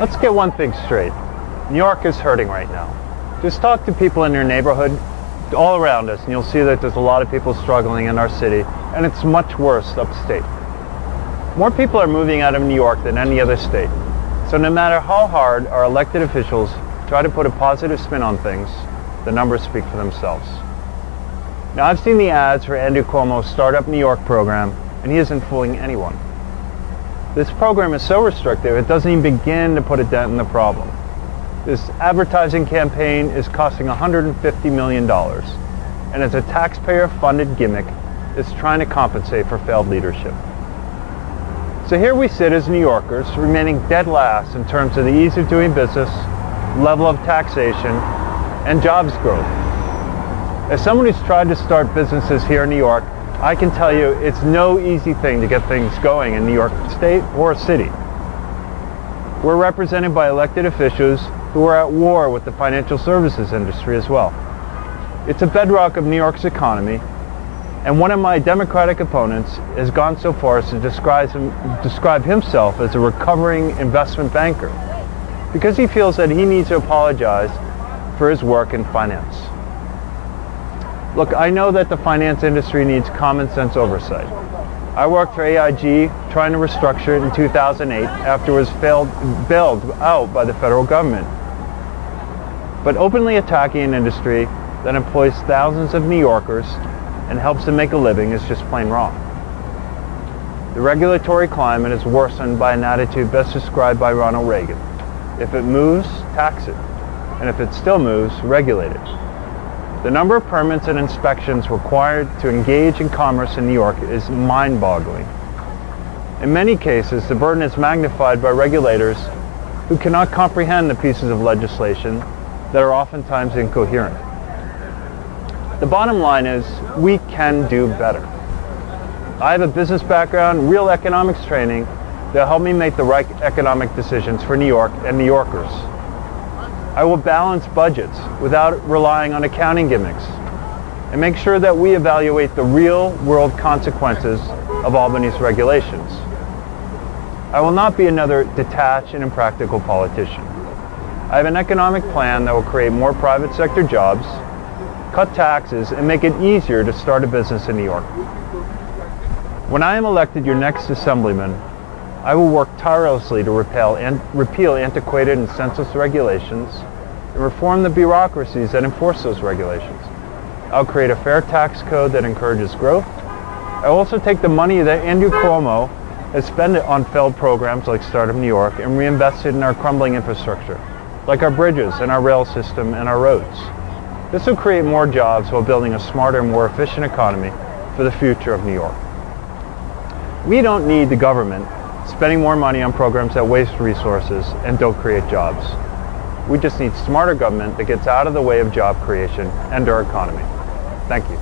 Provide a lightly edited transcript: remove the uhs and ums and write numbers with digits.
Let's get one thing straight. New York is hurting right now. Just talk to people in your neighborhood all around us and you'll see that there's a lot of people struggling in our city, and it's much worse upstate. More people are moving out of New York than any other state. So no matter how hard our elected officials try to put a positive spin on things, the numbers speak for themselves. Now, I've seen the ads for Andrew Cuomo's Startup New York program, and he isn't fooling anyone. This program is so restrictive, it doesn't even begin to put a dent in the problem. This advertising campaign is costing $150 million, and it's a taxpayer-funded gimmick that's trying to compensate for failed leadership. So here we sit as New Yorkers, remaining dead last in terms of the ease of doing business, level of taxation, and jobs growth. As someone who's tried to start businesses here in New York, I can tell you it's no easy thing to get things going in New York State or City. We're represented by elected officials who are at war with the financial services industry as well. It's a bedrock of New York's economy, and one of my Democratic opponents has gone so far as to describe himself as a recovering investment banker because he feels that he needs to apologize for his work in finance. Look, I know that the finance industry needs common sense oversight. I worked for AIG trying to restructure it in 2008 after it was bailed out by the federal government. But openly attacking an industry that employs thousands of New Yorkers and helps them make a living is just plain wrong. The regulatory climate is worsened by an attitude best described by Ronald Reagan. If it moves, tax it. And if it still moves, regulate it. The number of permits and inspections required to engage in commerce in New York is mind-boggling. In many cases, the burden is magnified by regulators who cannot comprehend the pieces of legislation that are oftentimes incoherent. The bottom line is, we can do better. I have a business background, real economics training, that helped me make the right economic decisions for New York and New Yorkers. I will balance budgets without relying on accounting gimmicks and make sure that we evaluate the real-world consequences of Albany's regulations. I will not be another detached and impractical politician. I have an economic plan that will create more private sector jobs, cut taxes, and make it easier to start a business in New York. When I am elected your next assemblyman, I will work tirelessly to repeal antiquated and senseless regulations and reform the bureaucracies that enforce those regulations. I'll create a fair tax code that encourages growth. I'll also take the money that Andrew Cuomo has spent on failed programs like Startup New York and reinvest it in our crumbling infrastructure, like our bridges and our rail system and our roads. This will create more jobs while building a smarter, more efficient economy for the future of New York. We don't need the government spending more money on programs that waste resources and don't create jobs. We just need smarter government that gets out of the way of job creation and our economy. Thank you.